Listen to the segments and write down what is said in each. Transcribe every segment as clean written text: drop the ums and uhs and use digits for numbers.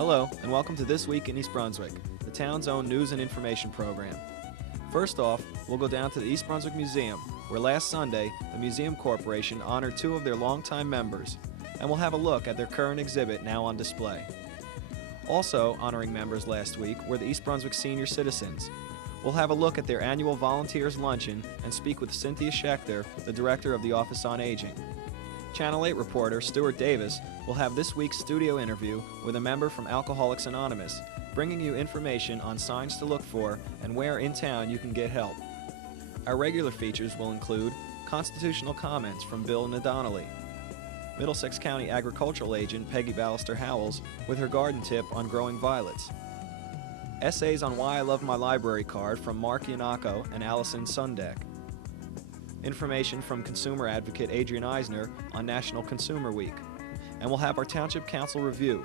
Hello, and welcome to This Week in East Brunswick, the town's own news and information program. First off, we'll go down to the East Brunswick Museum, where last Sunday, the Museum Corporation honored two of their longtime members, and we'll have a look at their current exhibit now on display. Also honoring members last week were the East Brunswick Senior Citizens. We'll have a look at their annual Volunteers Luncheon and speak with Cynthia Schechter, the Director of the Office on Aging. Channel 8 reporter Stuart Davis will have this week's studio interview with a member from Alcoholics Anonymous, bringing you information on signs to look for and where in town you can get help. Our regular features will include constitutional comments from Bill Nadonnelly, Middlesex County Agricultural Agent Peggy Ballister-Howells with her garden tip on growing violets, essays on why I love my library card from Mark Yanako and Allison Sundeck, information from consumer advocate Adrian Eisner on National Consumer Week, and we'll have our Township Council review.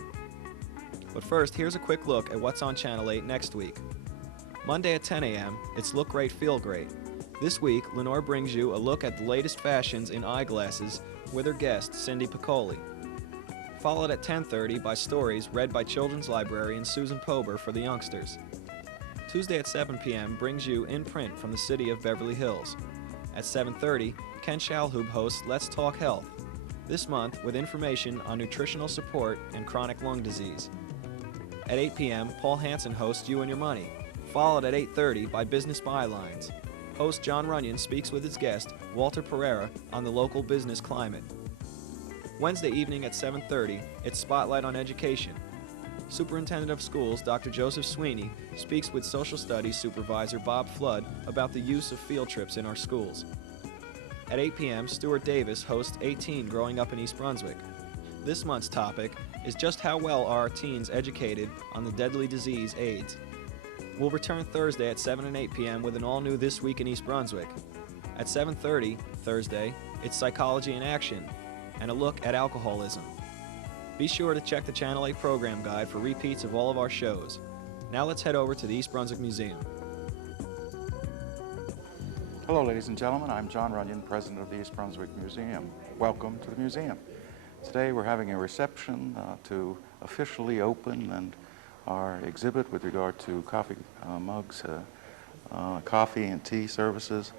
But first, here's a quick look at what's on Channel 8 next week. Monday at 10 a.m., it's Look Great, Feel Great. This week, Lenore brings you a look at the latest fashions in eyeglasses with her guest, Cindy Piccoli. Followed at 10:30 by stories read by children's librarian Susan Pober for the youngsters. Tuesday at 7 p.m. brings you In Print from the city of Beverly Hills. At 7:30, Ken Shalhoub hosts Let's Talk Health, this month with information on nutritional support and chronic lung disease. At 8 p.m., Paul Hansen hosts You and Your Money, followed at 8:30 by Business Bylines. Host John Runyon speaks with his guest, Walter Pereira, on the local business climate. Wednesday evening at 7:30, it's Spotlight on Education. Superintendent of Schools Dr. Joseph Sweeney speaks with Social Studies Supervisor Bob Flood about the use of field trips in our schools. At 8 p.m., Stuart Davis hosts 18 Growing Up in East Brunswick. This month's topic is just how well are our teens educated on the deadly disease AIDS. We'll return Thursday at 7 and 8 p.m. with an all-new This Week in East Brunswick. At 7:30, Thursday, it's Psychology in Action and a look at alcoholism. Be sure to check the Channel 8 program guide for repeats of all of our shows. Now let's head over to the East Brunswick Museum. Hello, ladies and gentlemen. I'm John Runyon, president of the East Brunswick Museum. Welcome to the museum. Today we're having a reception to officially open and our exhibit with regard to coffee mugs, coffee and tea services.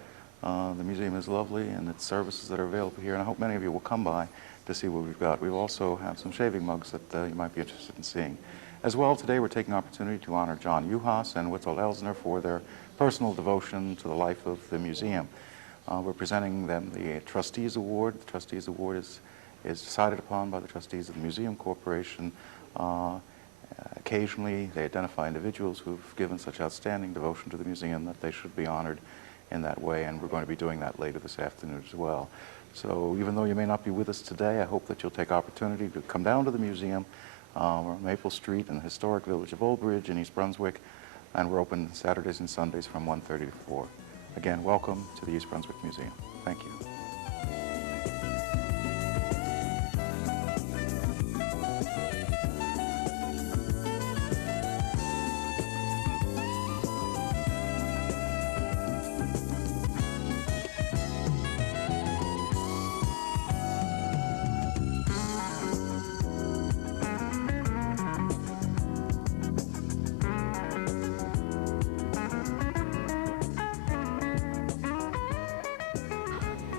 The museum is lovely and its services that are available here, and I hope many of you will come by to see what we've got. We also have some shaving mugs that you might be interested in seeing. As well, today we're taking an opportunity to honor John Uhas and Whittle Elsner for their personal devotion to the life of the museum. We're presenting them the Trustees Award. The Trustees Award is decided upon by the trustees of the Museum Corporation. Occasionally, they identify individuals who've given such outstanding devotion to the museum that they should be honored in that way, and we're going to be doing that later this afternoon as well. So even though you may not be with us today, I hope that you'll take opportunity to come down to the museum. We're on Maple Street in the historic village of Old Bridge in East Brunswick, and we're open Saturdays and Sundays from 1:30 to 4. Again, welcome to the East Brunswick Museum. Thank you.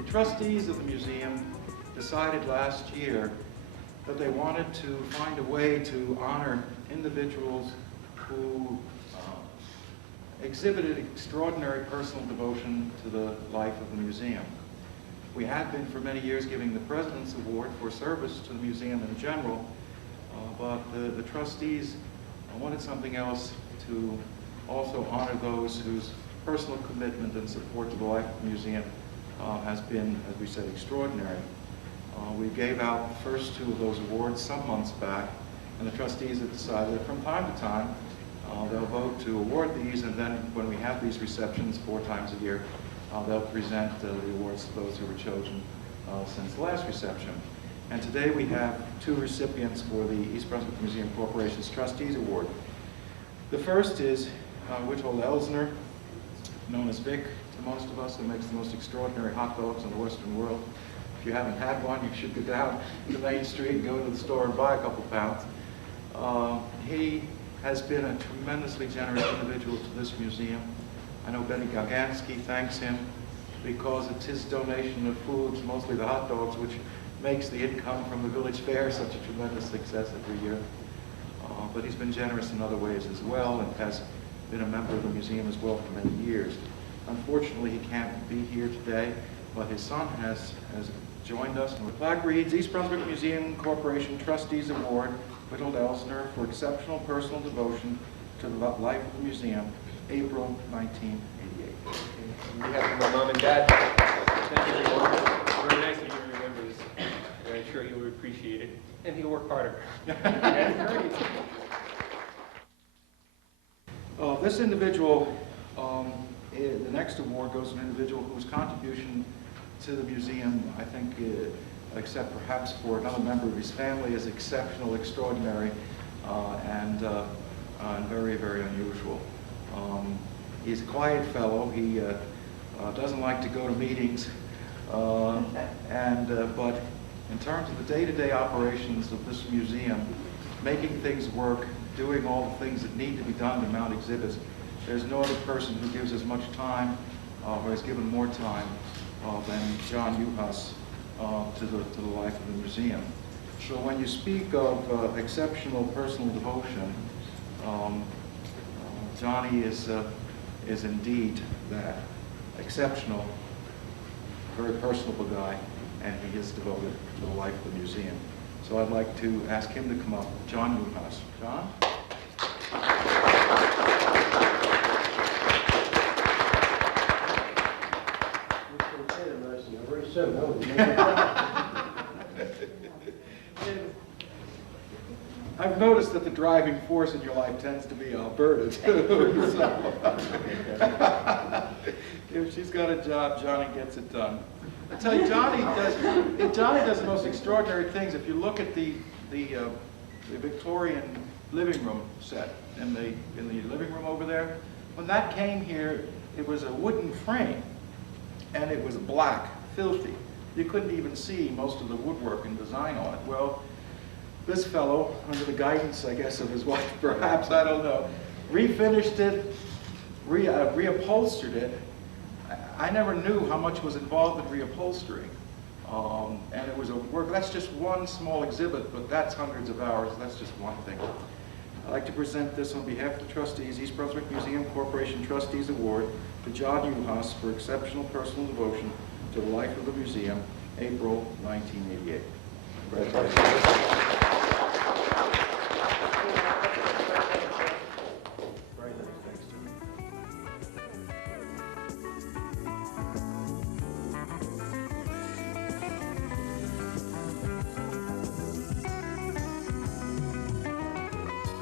The trustees of the museum decided last year that they wanted to find a way to honor individuals who exhibited extraordinary personal devotion to the life of the museum. We had been for many years giving the President's Award for service to the museum in general, but the trustees wanted something else to also honor those whose personal commitment and support to the life of the museum has been, as we said, extraordinary. We gave out the first two of those awards some months back, and the trustees have decided that from time to time they'll vote to award these, and then when we have these receptions 4 times a year, they'll present the awards to those who were chosen since the last reception. And today we have 2 recipients for the East Brunswick Museum Corporation's Trustees Award. The first is Whittle Elsner, known as Vic to most of us, who makes the most extraordinary hot dogs in the Western world. If you haven't had one, you should go down to Main Street and go to the store and buy a couple pounds. He has been a tremendously generous individual to this museum. I know Benny Gagansky thanks him because it's his donation of foods, mostly the hot dogs, which makes the income from the village fair such a tremendous success every year. But he's been generous in other ways as well and has been a member of the museum as well for many years. Unfortunately, he can't be here today, but his son has joined us. And the plaque reads, East Brunswick Museum Corporation Trustees Award, Whittled Elsner, for exceptional personal devotion to the life of the museum, April 1988. On behalf of my mom and dad, thank you very much. Very nice of you to remember this, and I'm sure you'll appreciate it, and he'll work harder. This individual, the next award goes to an individual whose contribution to the museum, I think, except perhaps for another member of his family, is exceptional, extraordinary, and very, very unusual. He's a quiet fellow. He doesn't like to go to meetings, but in terms of the day-to-day operations of this museum, making things work, doing all the things that need to be done to mount exhibits, there's no other person who gives as much time, or has given more time, than John Uhas to the life of the museum. So when you speak of exceptional personal devotion, Johnny is indeed that exceptional, very personable guy, and he is devoted to the life of the museum. So I'd like to ask him to come up, John Uhas. John? I've noticed that the driving force in your life tends to be Alberta, too. So, if she's got a job, Johnny gets it done. I tell you, Johnny does the most extraordinary things. If you look at the Victorian living room set in the living room over there, when that came here, it was a wooden frame, and it was black, filthy. You couldn't even see most of the woodwork and design on it. Well, this fellow, under the guidance, I guess, of his wife, perhaps, I don't know, refinished it, reupholstered it. I never knew how much was involved in reupholstering. And it was a work, that's just one small exhibit, but that's hundreds of hours, that's just one thing. I'd like to present this on behalf of the trustees, East Brunswick Museum Corporation Trustees Award to John Uhas for exceptional personal devotion to the life of the museum, April 1988. Congratulations.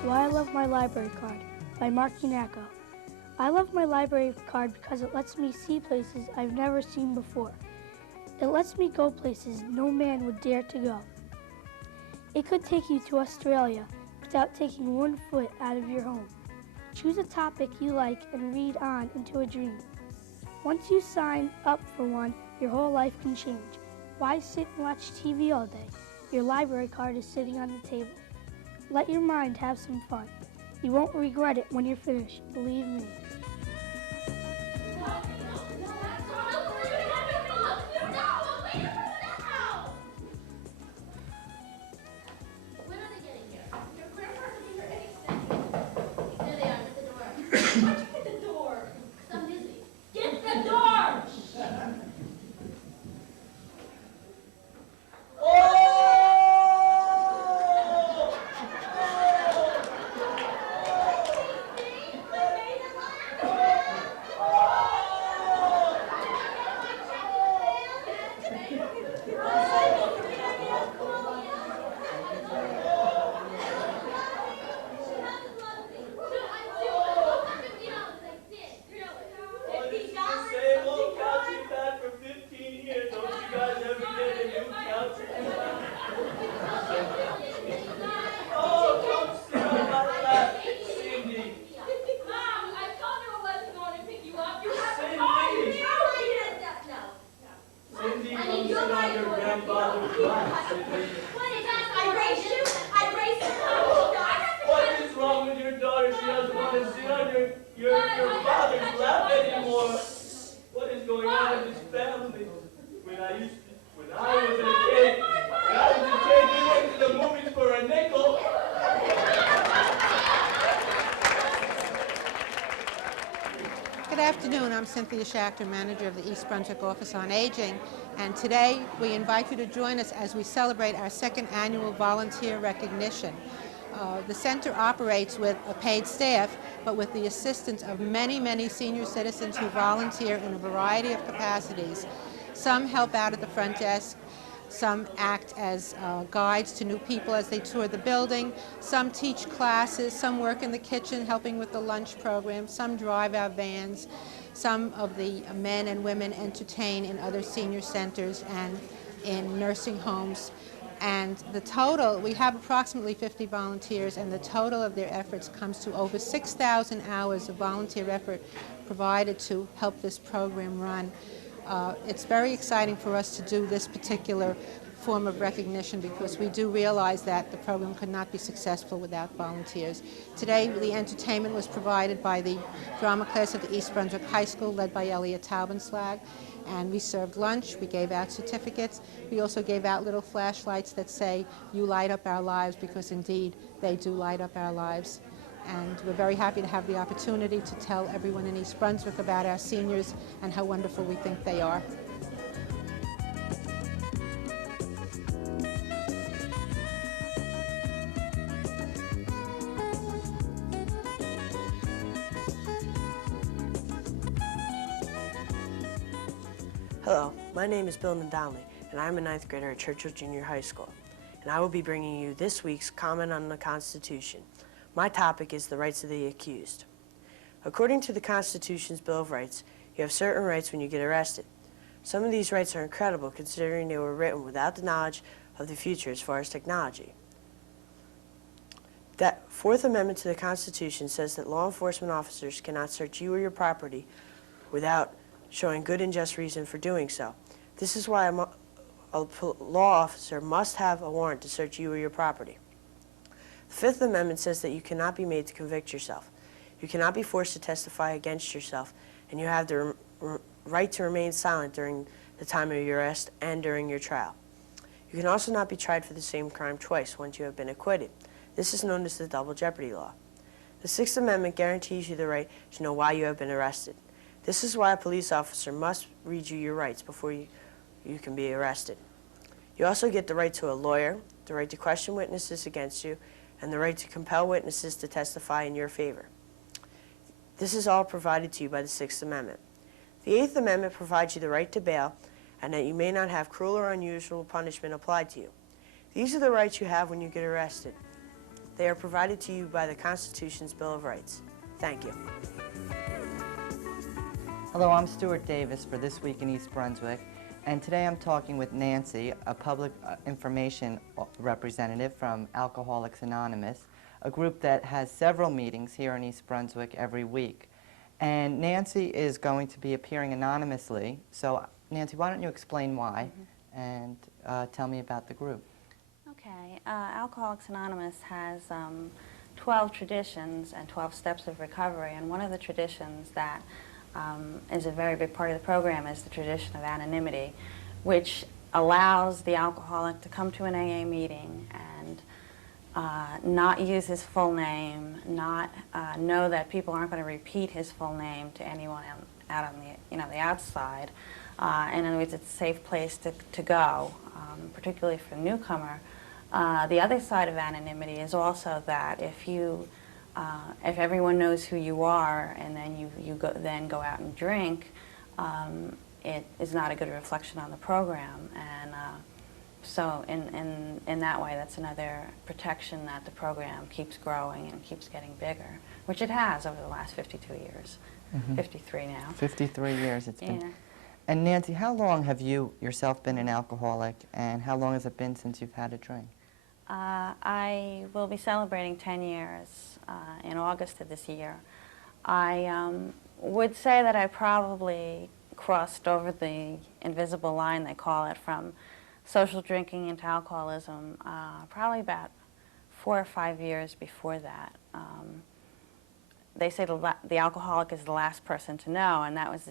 Why I Love My Library Card by Nat.Wk. I love my library card because it lets me see places I've never seen before. It lets me go places no man would dare to go. It could take you to Australia without taking 1 foot out of your home. Choose a topic you like and read on into a dream. Once you sign up for one, your whole life can change. Why sit and watch TV all day? Your library card is sitting on the table. Let your mind have some fun. You won't regret it when you're finished, believe me. Cynthia Schachter, manager of the East Brunswick Office on Aging, and today we invite you to join us as we celebrate our second annual volunteer recognition. The center operates with a paid staff, but with the assistance of many, many senior citizens who volunteer in a variety of capacities. Some help out at the front desk, some act as guides to new people as they tour the building, some teach classes, some work in the kitchen helping with the lunch program, some drive our vans, some of the men and women entertain in other senior centers and in nursing homes. And the total, we have approximately 50 volunteers, and the total of their efforts comes to over 6,000 hours of volunteer effort provided to help this program run. It's very exciting for us to do this particular form of recognition because we do realize that the program could not be successful without volunteers. Today, the entertainment was provided by the drama class of the East Brunswick High School, led by Elliot Taubenslag, and we served lunch, we gave out certificates, we also gave out little flashlights that say, "You light up our lives," because indeed, they do light up our lives. And we're very happy to have the opportunity to tell everyone in East Brunswick about our seniors and how wonderful we think they are. Hello, my name is Bill Nadalny, and I'm a 9th grader at Churchill Junior High School, and I will be bringing you this week's Comment on the Constitution. My topic is the rights of the accused. According to the Constitution's Bill of Rights, you have certain rights when you get arrested. Some of these rights are incredible considering they were written without the knowledge of the future as far as technology. That Fourth Amendment to the Constitution says that law enforcement officers cannot search you or your property without showing good and just reason for doing so. This is why a law officer must have a warrant to search you or your property. The Fifth Amendment says that you cannot be made to convict yourself. You cannot be forced to testify against yourself, and you have the right to remain silent during the time of your arrest and during your trial. You can also not be tried for the same crime twice once you have been acquitted. This is known as the double jeopardy law. The Sixth Amendment guarantees you the right to know why you have been arrested. This is why a police officer must read you your rights before you can be arrested. You also get the right to a lawyer, the right to question witnesses against you, and the right to compel witnesses to testify in your favor. This is all provided to you by the Sixth Amendment. The Eighth Amendment provides you the right to bail and that you may not have cruel or unusual punishment applied to you. These are the rights you have when you get arrested. They are provided to you by the Constitution's Bill of Rights. Thank you. Hello, I'm Stuart Davis for This Week in East Brunswick, and today I'm talking with Nancy, a public information representative from Alcoholics Anonymous, a group that has several meetings here in East Brunswick every week. And Nancy is going to be appearing anonymously, so Nancy, why don't you explain why and tell me about the group. Okay, Alcoholics Anonymous has 12 traditions and 12 steps of recovery, and one of the traditions that is a very big part of the program is the tradition of anonymity, which allows the alcoholic to come to an AA meeting and not use his full name, not know that people aren't going to repeat his full name to anyone out on the outside. In other words, it's a safe place to go, particularly for a newcomer. The other side of anonymity is also that if everyone knows who you are and then you go out and drink, it is not a good reflection on the program. And so in that way, that's another protection that the program keeps growing and keeps getting bigger, which it has over the last 52 years, 53 now. 53 years it's been. Yeah. And Nancy, how long have you yourself been an alcoholic, and how long has it been since you've had a drink? I will be celebrating 10 years in August of this year. I would say that I probably crossed over the invisible line, they call it, from social drinking into alcoholism, probably about 4 or 5 years before that. They say the alcoholic is the last person to know, and that was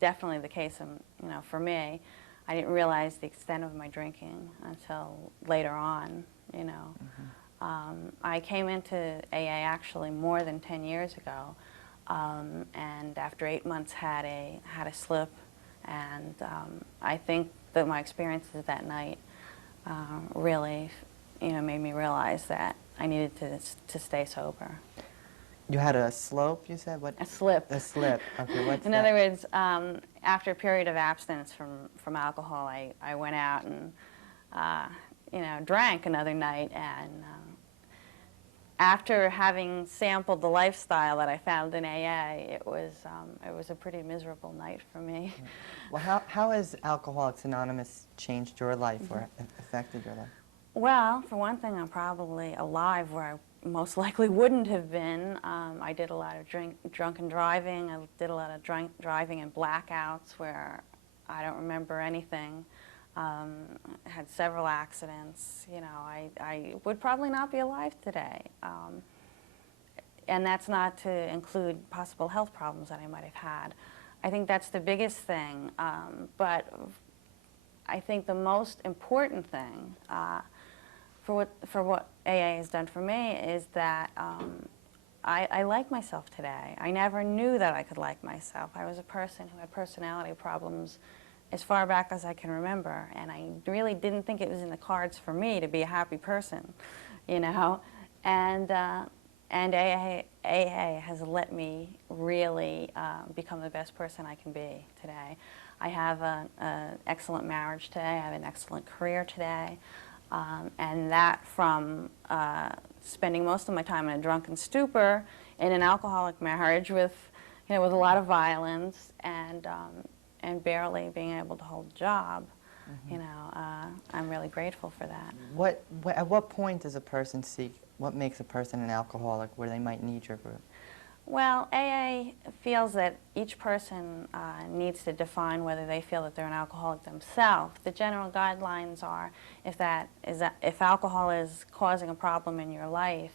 definitely the case for me. I didn't realize the extent of my drinking until later on, I came into AA actually more than 10 years ago. and after 8 months had a slip, and I think that my experiences that night really, made me realize that I needed to stay sober. You had a slope, you said? What? A slip. A slip. Okay, what's In that? other words, after a period of abstinence from alcohol, I went out and drank another night, and after having sampled the lifestyle that I found in AA, it was a pretty miserable night for me. Well, how has Alcoholics Anonymous changed your life or affected your life? Well, for one thing, I'm probably alive where I most likely wouldn't have been. I did a lot of drunken driving. I did a lot of driving in blackouts where I don't remember anything. Had several accidents. I would probably not be alive today. And that's not to include possible health problems that I might have had. I think that's the biggest thing. But I think the most important thing for what AA has done for me is that I like myself today. I never knew that I could like myself. I was a person who had personality problems as far back as I can remember, and I really didn't think it was in the cards for me to be a happy person, And AA has let me really become the best person I can be today. I have an excellent marriage today. I have an excellent career today. And that from spending most of my time in a drunken stupor in an alcoholic marriage with a lot of violence and barely being able to hold a job, I'm really grateful for that. At what point does a person what makes a person an alcoholic where they might need your group? Well, AA feels that each person needs to define whether they feel that they're an alcoholic themselves. The general guidelines are if alcohol is causing a problem in your life,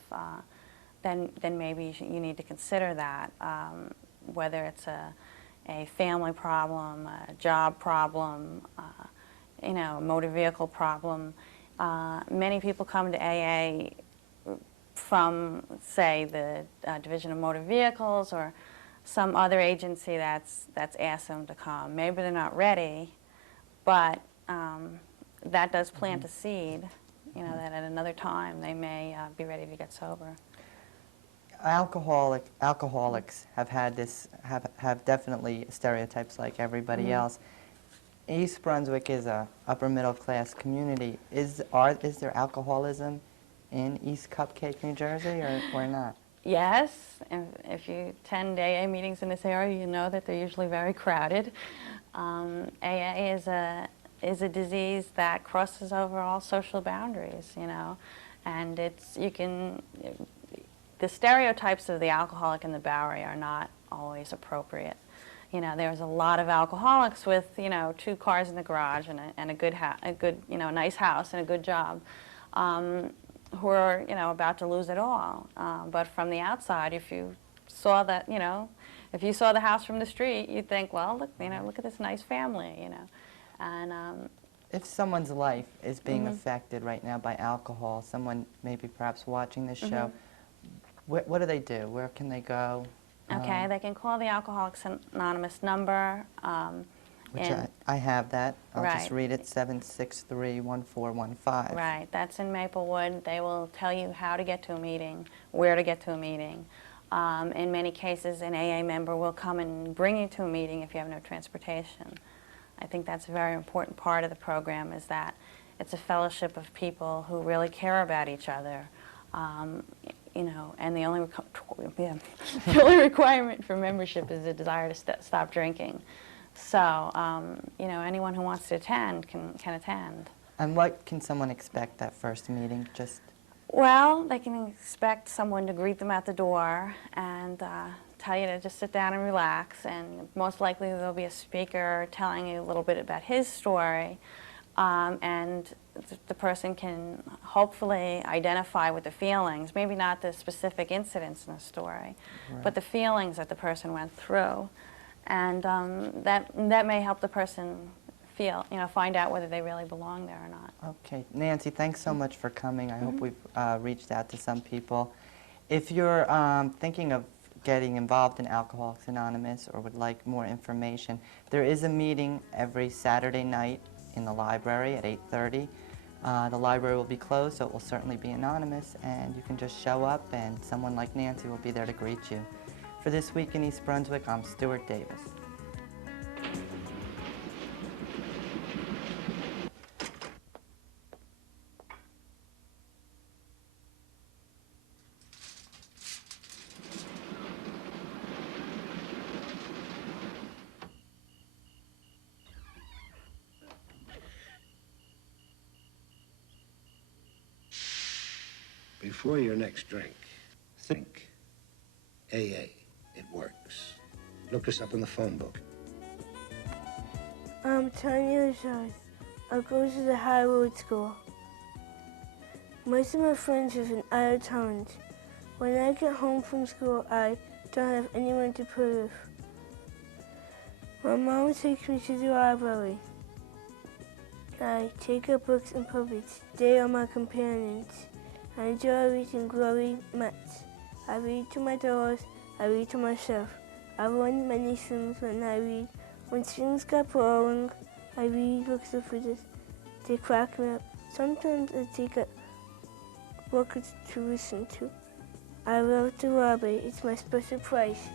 then maybe you need to consider that, whether it's a family problem, a job problem, a motor vehicle problem. Many people come to AA from, say, the Division of Motor Vehicles or some other agency that's asked them to come. Maybe they're not ready, but that does plant a seed, that at another time they may be ready to get sober. Alcoholics have definitely stereotypes like everybody else. East Brunswick is a upper middle class community. Is there alcoholism in East Cupcake, New Jersey, or not? Yes, and if you attend AA meetings in this area, you know that they're usually very crowded. AA is a disease that crosses over all social boundaries, and the stereotypes of the alcoholic in the Bowery are not always appropriate. There's a lot of alcoholics with 2 cars in the garage and a good nice house and a good job. Who are about to lose it all, but from the outside, if you saw the house from the street, you'd think, well, look at this nice family, and if someone's life is being affected right now by alcohol, someone maybe perhaps watching this show, what do they do? Where can they go? Okay, they can call the Alcoholics Anonymous number. Which I have that. I'll Right. just read it, 763-1415. Right, that's in Maplewood. They will tell you how to get to a meeting, where to get to a meeting. In many cases, an AA member will come and bring you to a meeting if you have no transportation. I think that's a very important part of the program, is that it's a fellowship of people who really care about each other. And the only requirement for membership is a desire to stop drinking. So, anyone who wants to attend can attend. And what can someone expect that first meeting? Well, they can expect someone to greet them at the door and tell you to just sit down and relax. And most likely there'll be a speaker telling you a little bit about his story. And the person can hopefully identify with the feelings, maybe not the specific incidents in the story, but the feelings that the person went through. And that may help the person find out whether they really belong there or not. Okay. Nancy, thanks so much for coming. I hope we've reached out to some people. If you're thinking of getting involved in Alcoholics Anonymous or would like more information, there is a meeting every Saturday night in the library at 8:30. The library will be closed, so it will certainly be anonymous, and you can just show up and someone like Nancy will be there to greet you. For This Week in East Brunswick, I'm Stuart Davis. Before your next drink, think. AA, it works. Look us up in the phone book. I'm 10 years old. I go to the High Road School. Most of my friends live in out of towns. When I get home from school, I don't have anyone to play with. My mom takes me to the library. I take her books and puppets. They are my companions. I enjoy reading Glory Metz. I read to my dolls. I read to myself. I learn many things when I read. When things get boring, I read books of physics. They crack me up. Sometimes I take a book to listen to. I love the library. It's my special place.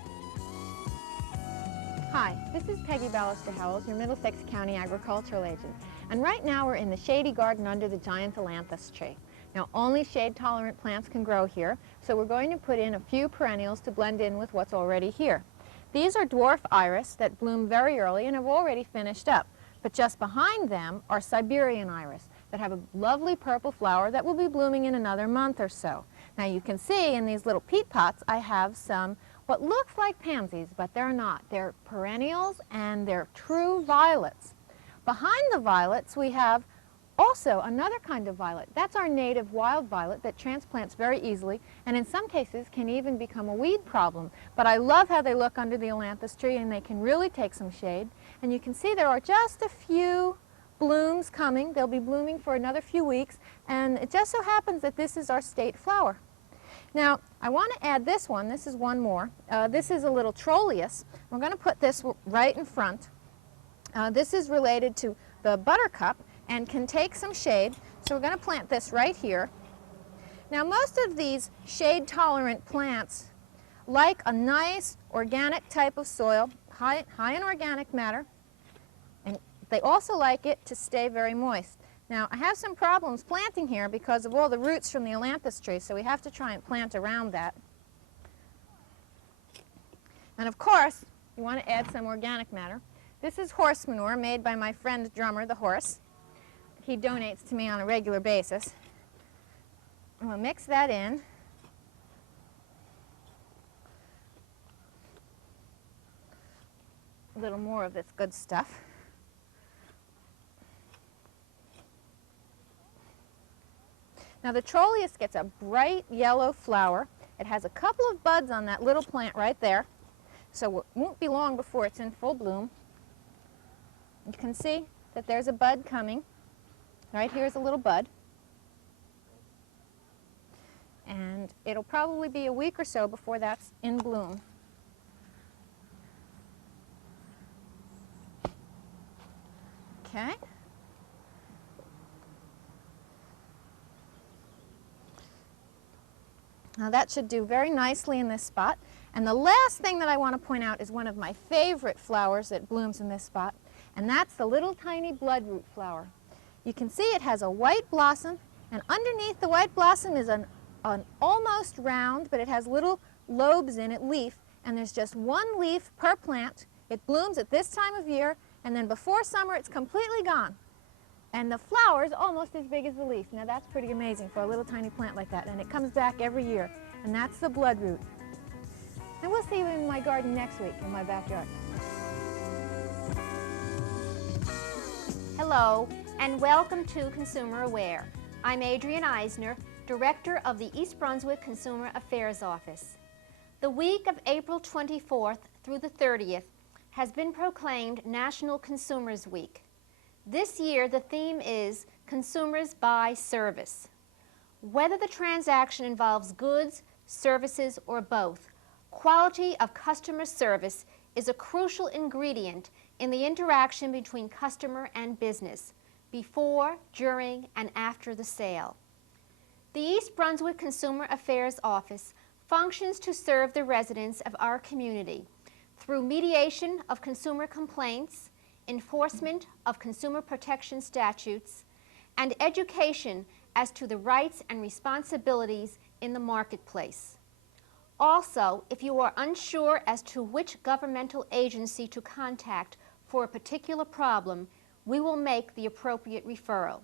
Hi, this is Peggy Ballester-Howells, your Middlesex County Agricultural Agent. And right now we're in the shady garden under the giant ailanthus tree. Now, only shade-tolerant plants can grow here, so we're going to put in a few perennials to blend in with what's already here. These are dwarf iris that bloom very early and have already finished up. But just behind them are Siberian iris that have a lovely purple flower that will be blooming in another month or so. Now, you can see in these little peat pots I have some what looks like pansies, but they're not. They're perennials and they're true violets. Behind the violets we have also another kind of violet. That's our native wild violet that transplants very easily and in some cases can even become a weed problem. But I love how they look under the ailanthus tree and they can really take some shade. And you can see there are just a few blooms coming. They'll be blooming for another few weeks, and it just so happens that this is our state flower. Now, I want to add this one. This is one more. This is a little Trollius. We're going to put this right in front. This is related to the buttercup and can take some shade. So we're going to plant this right here. Now, most of these shade-tolerant plants like a nice organic type of soil, high in organic matter, and they also like it to stay very moist. Now, I have some problems planting here because of all the roots from the ailanthus tree, so we have to try and plant around that. And of course, you want to add some organic matter. This is horse manure made by my friend Drummer, the horse. He donates to me on a regular basis. And we'll mix that in. A little more of this good stuff. Now the Trollius gets a bright yellow flower. It has a couple of buds on that little plant right there, so it won't be long before it's in full bloom. You can see that there's a bud coming. Right here's a little bud. And it'll probably be a week or so before that's in bloom. Okay. Now that should do very nicely in this spot. And the last thing that I want to point out is one of my favorite flowers that blooms in this spot, and that's the little tiny bloodroot flower. You can see it has a white blossom, and underneath the white blossom is an almost round, but it has little lobes in it, leaf, and there's just one leaf per plant. It blooms at this time of year, and then before summer it's completely gone. And the flower is almost as big as the leaf. Now that's pretty amazing for a little tiny plant like that, and it comes back every year, and that's the bloodroot. And we'll see you in my garden next week in my backyard. Hello, and welcome to Consumer Aware. I'm Adrienne Eisner, Director of the East Brunswick Consumer Affairs Office. The week of April 24th through the 30th has been proclaimed National Consumers Week. This year, the theme is Consumers Buy Service. Whether the transaction involves goods, services, or both, Quality of customer service is a crucial ingredient in the interaction between customer and business, before, during, and after the sale. The East Brunswick Consumer Affairs Office functions to serve the residents of our community through mediation of consumer complaints, enforcement of consumer protection statutes, and education as to the rights and responsibilities in the marketplace. Also, if you are unsure as to which governmental agency to contact for a particular problem, we will make the appropriate referral.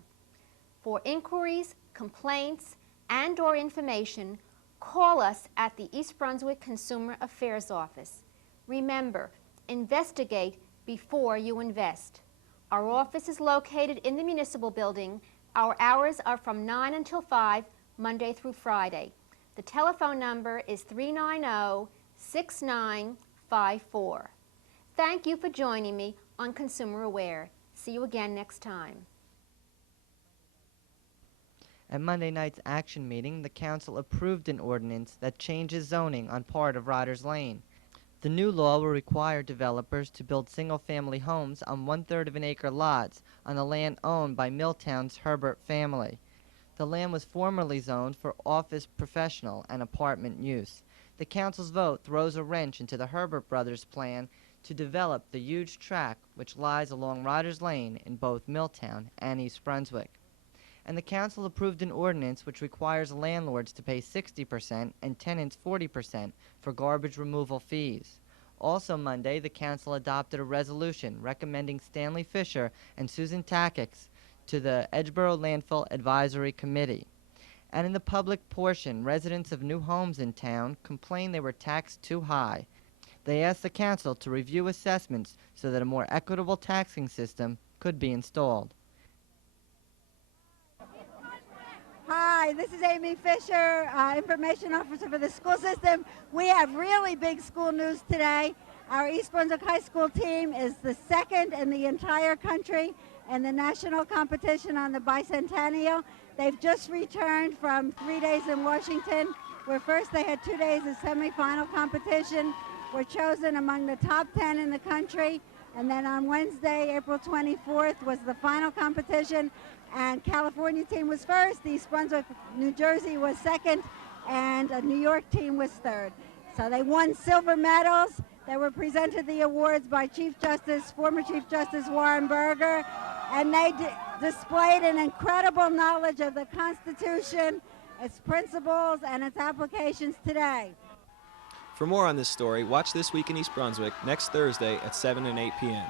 For inquiries, complaints, and/or information, call us at the East Brunswick Consumer Affairs Office. Remember, investigate before you invest. Our office is located in the municipal building. Our hours are from 9 until 5, Monday through Friday. The telephone number is 390-6954. Thank you for joining me on Consumer Aware. See you again next time. At Monday night's action meeting, the council approved an ordinance that changes zoning on part of Riders Lane. The new law will require developers to build single-family homes on 1/3 of an acre lots on the land owned by Milltown's Herbert family. The land was formerly zoned for office, professional, and apartment use. The council's vote throws a wrench into the Herbert brothers' plan to develop the huge tract which lies along Riders Lane in both Milltown and East Brunswick. And the council approved an ordinance which requires landlords to pay 60% and tenants 40% for garbage removal fees. Also Monday, the council adopted a resolution recommending Stanley Fisher and Susan Tackix to the Edgeboro Landfill Advisory Committee. And in the public portion, residents of new homes in town complained they were taxed too high. They asked the council to review assessments so that a more equitable taxing system could be installed. Hi, this is Amy Fisher, Information Officer for the school system. We have really big school news today. Our East Brunswick High School team is the second in the entire country in the national competition on the bicentennial. They've just returned from 3 days in Washington, where first they had 2 days of semifinal competition, were chosen among the top 10 in the country, and then on Wednesday, April 24th, was the final competition. And California team was first, East Brunswick, New Jersey was second, and a New York team was third. So they won silver medals. They were presented the awards by former Chief Justice Warren Berger, and they displayed an incredible knowledge of the Constitution, its principles, and its applications today. For more on this story, watch This Week in East Brunswick next Thursday at 7 and 8 p.m.